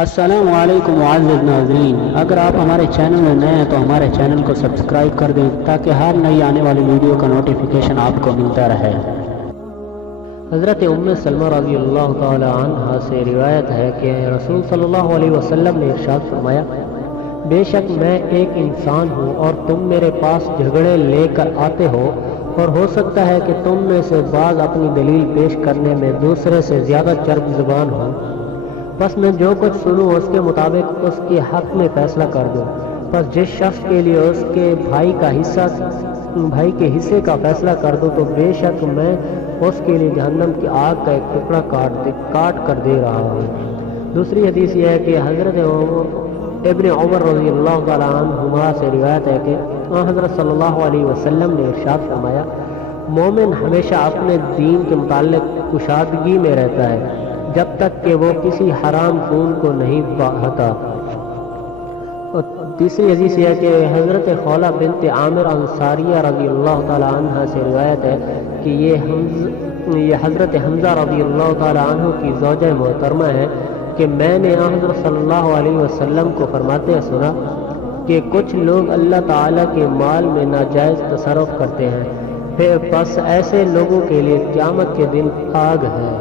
السلام علیکم معزز ناظرین، اگر آپ ہمارے چینل میں نئے ہیں تو ہمارے چینل کو سبسکرائب کر دیں تاکہ ہر نئی آنے والی ویڈیو کا نوٹیفیکیشن آپ کو ملتا رہے۔ حضرت ام سلمہ رضی اللہ تعالی عنہ سے روایت ہے کہ رسول صلی اللہ علیہ وسلم نے ارشاد فرمایا، بے شک میں ایک انسان ہوں اور تم میرے پاس جھگڑے لے کر آتے ہو، اور ہو سکتا ہے کہ تم میں سے بعض اپنی دلیل پیش کرنے میں دوسرے سے زیادہ چرب زبان ہوں، بس میں جو کچھ سنوں اس کے مطابق اس کے حق میں فیصلہ کر دوں۔ بس جس شخص کے لیے اس کے بھائی کے حصے کا فیصلہ کر دوں تو بے شک میں اس کے لیے جہنم کی آگ کا ایک ٹکڑا کاٹ کر دے رہا ہوں۔ دوسری حدیث یہ ہے کہ حضرت ابن عمر رضی اللہ تعالیٰ عنہما سے روایت ہے کہ حضرت صلی اللہ علیہ وسلم نے ارشاد فرمایا، مومن ہمیشہ اپنے دین کے متعلق کشادگی میں رہتا ہے جب تک کہ وہ کسی حرام خون کو نہیں بہاتا۔ اور تیسری حدیث یہ ہے کہ حضرت خولہ بنت عامر انصاریہ رضی اللہ تعالیٰ عنہ سے روایت ہے کہ یہ حضرت حمزہ رضی اللہ تعالیٰ عنہ کی زوجہ محترمہ ہے کہ میں نے حضرت صلی اللہ علیہ وسلم کو فرماتے سنا کہ کچھ لوگ اللہ تعالیٰ کے مال میں ناجائز تصرف کرتے ہیں، پھر بس ایسے لوگوں کے لیے قیامت کے دن آگ ہے۔